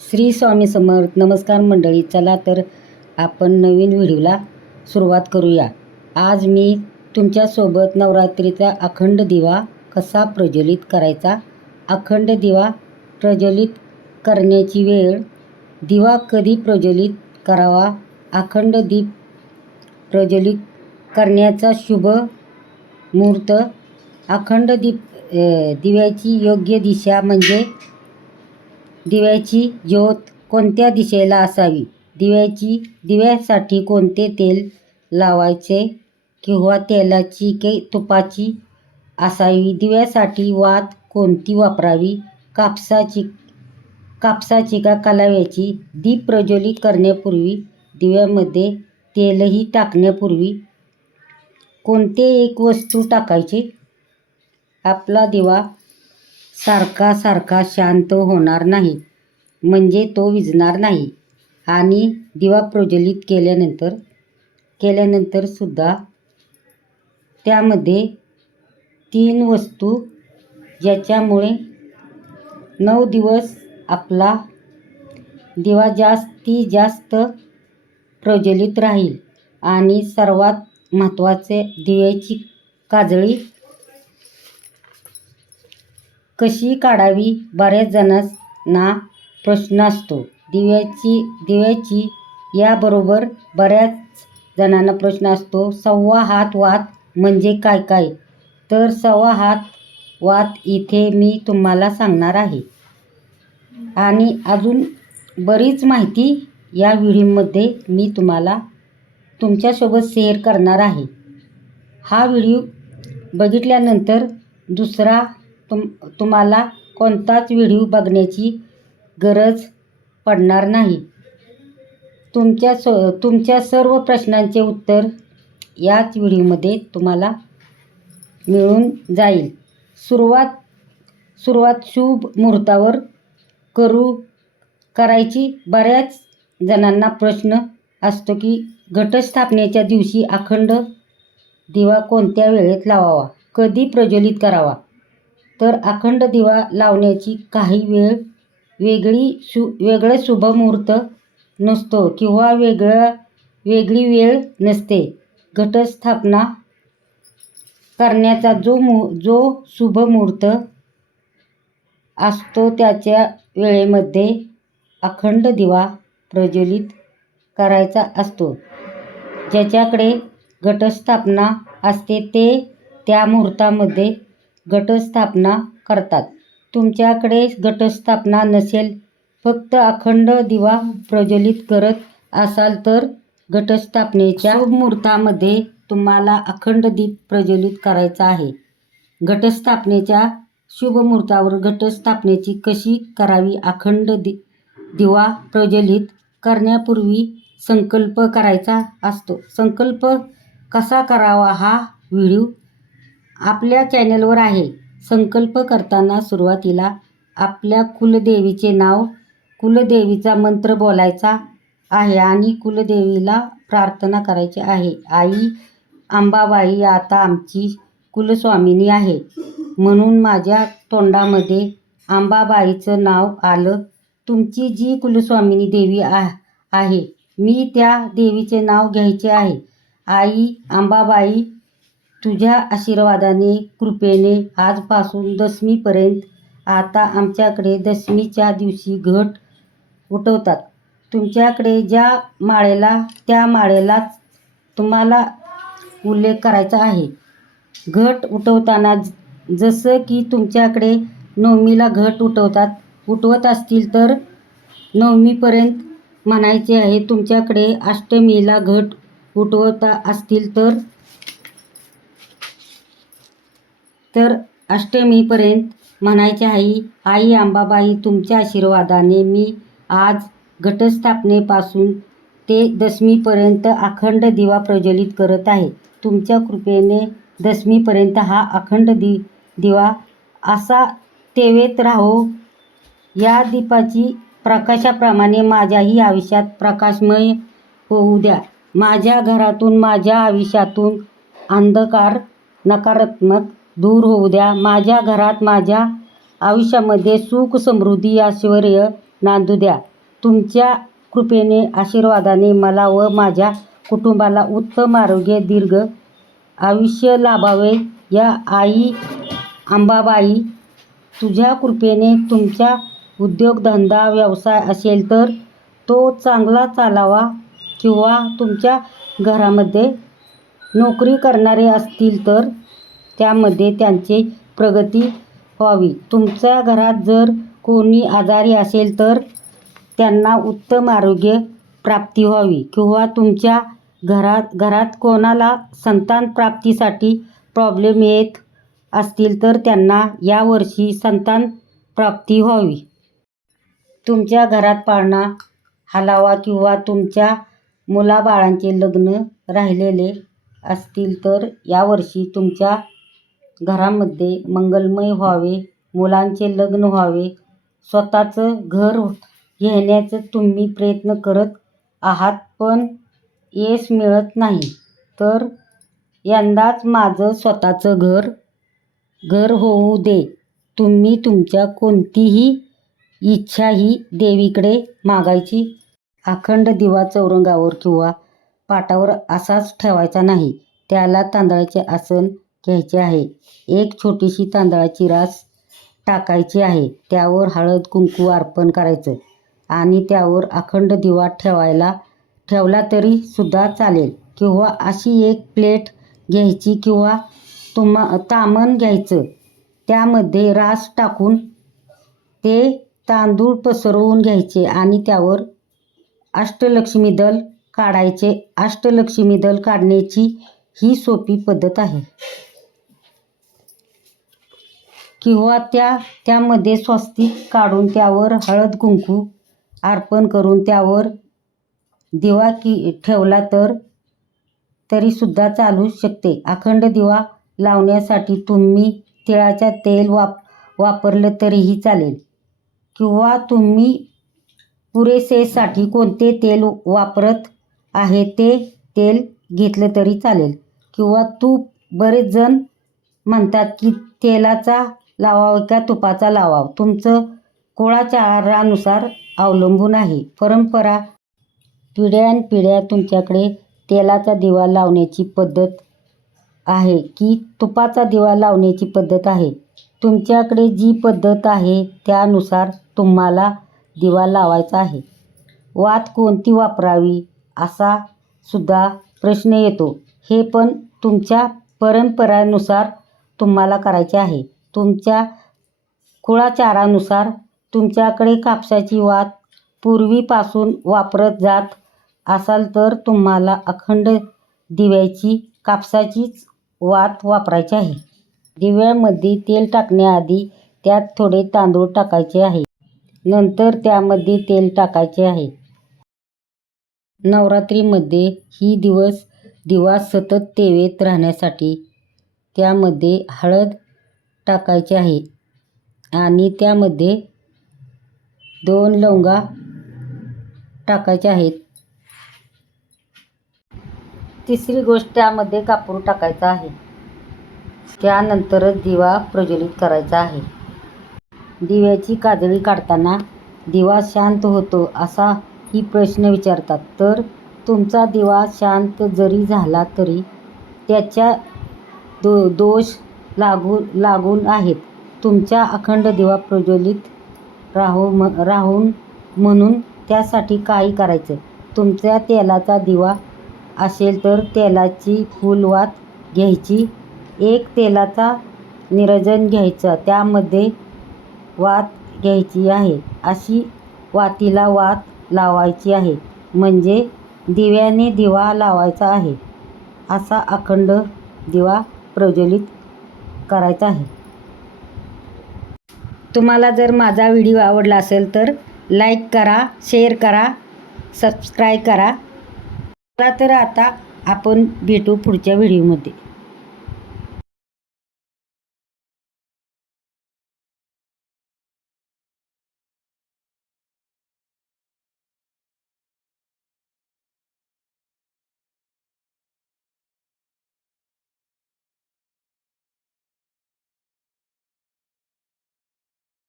श्री स्वामी समर्थ नमस्कार मंडळी चला तर आपण नवीन व्हिडिओला सुरुवात करूया. आज मी तुमच्यासोबत नवरात्रीचा अखंड दिवा कसा प्रज्वलित करायचा? अखंड दिवा प्रज्वलित करण्याची वेळ दिवा कधी प्रज्वलित करावा? अखंड दीप प्रज्वलित करण्याचा शुभ मुहूर्त? अखंड दीप दिव्याची योग्य दिशा म्हणजे दिव्याची ज्योत कोणत्या दिशेला असावी? दिव्याची दिव्यासाठी कोणते तेल लावायचे किंवा तेलाची के तुपाची असावी? दिव्यासाठी वात कोणती वापरावी? कापसाची कापसाची का कलाव्याची? दीप प्रज्वलित करण्यापूर्वी दिव्यामध्ये तेलही टाकण्यापूर्वी कोणते एक वस्तू टाकायची? आपला दिवा सारखा सारखा शांत होणार नाही. म्हणजे तो विजणार नाही. आणि दिवा प्रज्वलित केल्यानंतर केल्यानंतरसुद्धा त्यामध्ये तीन वस्तू ज्याच्यामुळे नऊ दिवस आपला दिवा जास्ती जास्त प्रज्वलित राहील. आणि सर्वात महत्त्वाचे दिव्याची काजळी कशी काढावी? बऱ्याच जणांना प्रश्न असतो. दिव्याची दिव्याची याबरोबर बऱ्याच जणांना प्रश्न असतो सव्वा हात वात म्हणजे काय काय? तर सव्वा हात वात इथे मी तुम्हाला सांगणार आहे. आणि अजून बरीच माहिती या व्हिडिओमध्ये मी तुम्हाला तुमच्यासोबत शेअर करणार आहे. हा व्हिडिओ बघितल्यानंतर दुसरा तुम तुम्हाला कोणताच व्हिडिओ बघण्याची गरज पडणार नाही. तुमच्या स तुमच्या सर्व प्रश्नांचे उत्तर याच व्हिडिओमध्ये तुम्हाला मिळून जाईल. सुरुवात सुरुवात शुभ मुहूर्तावर करू करायची बऱ्याच जणांना प्रश्न असतो की घटस्थापनेच्या दिवशी अखंड दिवा कोणत्या वेळेत लावावा? कधी प्रज्वलित करावा? तर अखंड दिवा लावण्याची काही वेळ वेगळी शु वेगळं शुभमुहूर्त नसतो किंवा वेगळं वेगळी वेळ नसते. घटस्थापना करण्याचा जो मु जो शुभ मुहूर्त असतो त्याच्या वेळेमध्ये अखंड दिवा प्रज्वलित करायचा असतो. ज्याच्याकडे घटस्थापना असते ते त्या मुहूर्तामध्ये घटस्थापना करतात. तुमच्याकडे घटस्थापना नसेल फक्त अखंड दिवा प्रज्वलित करत असाल तर घटस्थापनेच्या मुहूर्तामध्ये तुम्हाला अखंड दीप प्रज्वलित करायचा आहे. घटस्थापनेच्या शुभ मुहूर्तावर घटस्थापनेची कशी करावी? अखंड दि दिवा प्रज्वलित करण्यापूर्वी संकल्प करायचा असतो. संकल्प कसा करावा हा व्हिडिओ आपल्या चॅनलवर आहे. संकल्प करताना सुरुवातीला आपल्या कुलदेवीचे नाव कुलदेवीचा मंत्र बोलायचा आहे आणि कुलदेवीला प्रार्थना करायची आहे. आई अंबाबाई आता आमची कुलस्वामिनी आहे म्हणून माझ्या तोंडामध्ये अंबाबाईचं नाव आलं. तुमची जी कुलस्वामिनी देवी आ आहे मी त्या देवीचे नाव घ्यायचे आहे. आई अंबाबाई तुझ्या आशीर्वादाने कृपेने आजपासून दशमीपर्यंत आता आमच्याकडे दशमीच्या दिवशी घट उठवतात. तुमच्याकडे ज्या माळेला त्या माळेलाच तुम्हाला उल्लेख करायचा आहे. घट उठवताना ज- जसं की तुमच्याकडे नवमीला घट उठवतात उठवत असतील तर नवमीपर्यंत म्हणायचे आहे तुमच्याकडे अष्टमीला घट उठवता असतील तर तर अष्टमीपर्यंत म्हणायचे आई आई आंबाबाई तुमच्या आशीर्वादाने मी आज घटस्थापनेपासून ते दशमीपर्यंत अखंड दिवा प्रज्वलित करत आहे. तुमच्या कृपेने दशमीपर्यंत हा अखंड दि दिवा असा तेवेत राहो. या दीपाची प्रकाशाप्रमाणे माझ्याही आयुष्यात प्रकाशमय होऊ द्या. माझ्या घरातून माझ्या आयुष्यातून अंधकार नकारात्मक दूर होऊ द्या. माझ्या घरात माझ्या आयुष्यामध्ये सुख समृद्धी ऐश्वर्य नांदू द्या. तुमच्या कृपेने आशीर्वादाने मला व माझ्या कुटुंबाला उत्तम आरोग्य दीर्घ आयुष्य लाभावे. या आई अंबाबाई तुझ्या कृपेने तुमचा उद्योगधंदा व्यवसाय असेल तर तो चांगला चालावा किंवा तुमच्या घरामध्ये नोकरी करणारे असतील तर त्यामध्ये त्यांची प्रगती व्हावी. तुमच्या घरात जर कोणी आजारी असेल तर त्यांना उत्तम आरोग्य प्राप्ती व्हावी. किंवा तुमच्या घरात घरात कोणाला संतान प्राप्तीसाठी प्रॉब्लेम येत असतील तर त्यांना यावर्षी संतान प्राप्ती व्हावी. तुमच्या घरात पाळणा हलावा किंवा तुमच्या मुलाबाळांचे लग्न राहिलेले असतील तर यावर्षी तुमच्या घरामध्ये मंगलमय व्हावे मुलांचे लग्न व्हावे स्वतःचं घर घेण्याचं तुम्ही प्रयत्न करत आहात पण यश मिळत नाही. तर यंदाच माझं स्वतःचं घर घर होऊ दे. तुम्ही तुमच्या कोणतीही इच्छा ही देवीकडे मागायची. अखंड दिवा चौरंगावर किंवा पाटावर असाच ठेवायचा नाही. त्याला तांदळाचे आसन घ्यायचे आहे. एक छोटीशी तांदळाची रास टाकायची आहे. त्यावर हळद कुंकू अर्पण करायचं आणि त्यावर अखंड दिवा ठेवायला ठेवला तरी सुद्धा चालेल. किंवा अशी एक प्लेट घ्यायची किंवा तुमा तामण घ्यायचं. त्यामध्ये रास टाकून ते तांदूळ पसरवून घ्यायचे आणि त्यावर अष्टलक्ष्मी दल काढायचे. अष्टलक्ष्मी दल काढण्याची ही सोपी पद्धत आहे. किंवा त्या त्यामध्ये स्वस्तिक काढून त्यावर हळद कुंकू अर्पण करून त्यावर दिवा की ठेवला तर तरीसुद्धा चालू शकते. अखंड दिवा लावण्यासाठी तुम्ही तिळाच्या तेल वाप वापरलं तरीही चालेल. किंवा तुम्ही पुरेसेसाठी कोणते तेल वापरत आहे ते तेल घेतलं तरी चालेल. किंवा तूप बरेच जण म्हणतात की तेलाचा लावावं का तुपाचा लावावं? तुमचं कुळाचारानुसार अवलंबून आहे. परंपरा पिढ्यानपिढ्या तुमच्याकडे तेलाचा दिवा लावण्याची पद्धत आहे की तुपाचा दिवा लावण्याची पद्धत आहे? तुमच्याकडे जी पद्धत आहे त्यानुसार तुम्हाला दिवा लावायचा आहे. वात कोणती वापरावी असा सुद्धा प्रश्न येतो. हे पण तुमच्या परंपरानुसार तुम्हाला करायचे आहे. तुमच्या कुळाचारानुसार तुमच्याकडे कापसाची वात पूर्वीपासून वापरत जात असाल तर तुम्हाला अखंड दिव्याची कापसाचीच वात वापरायची आहे. दिव्यामध्ये तेल टाकण्याआधी त्यात थोडे तांदूळ टाकायचे आहे. नंतर त्यामध्ये तेल टाकायचे आहे. नवरात्रीमध्ये ही दिवस दिवा सतत तेवेत राहण्यासाठी त्यामध्ये हळद टाकायचे आहे. आणि त्यामध्ये दोन लवंगा टाकायच्या आहेत. तिसरी गोष्ट त्यामध्ये कापूर टाकायचा आहे. त्यानंतरच दिवा प्रज्वलित करायचा आहे. दिव्याची काजळी काढताना दिवा शांत होतो असा ही प्रश्न विचारतात. तर तुमचा दिवा शांत जरी झाला तरी त्याच्या दो दोष लागू लागून आहेत. तुमचा अखंड दिवा प्रज्वलित राहू म राहून म्हणून त्यासाठी काही करायचं तुमच्या तेलाचा दिवा असेल तर तेलाची फुलवात घ्यायची. एक तेलाचा निरजन घ्यायचं. त्यामध्ये वात घ्यायची आहे. अशी वातीला वात लावायची आहे. म्हणजे दिव्याने दिवा लावायचा आहे. असा अखंड दिवा प्रज्वलित करायचा आहे. तुम्हाला जर माझा व्हिडिओ आवडला असेल तर लाईक करा शेअर करा सबस्क्राईब करा. तर आता आपण भेटू पुढच्या व्हिडिओमध्ये.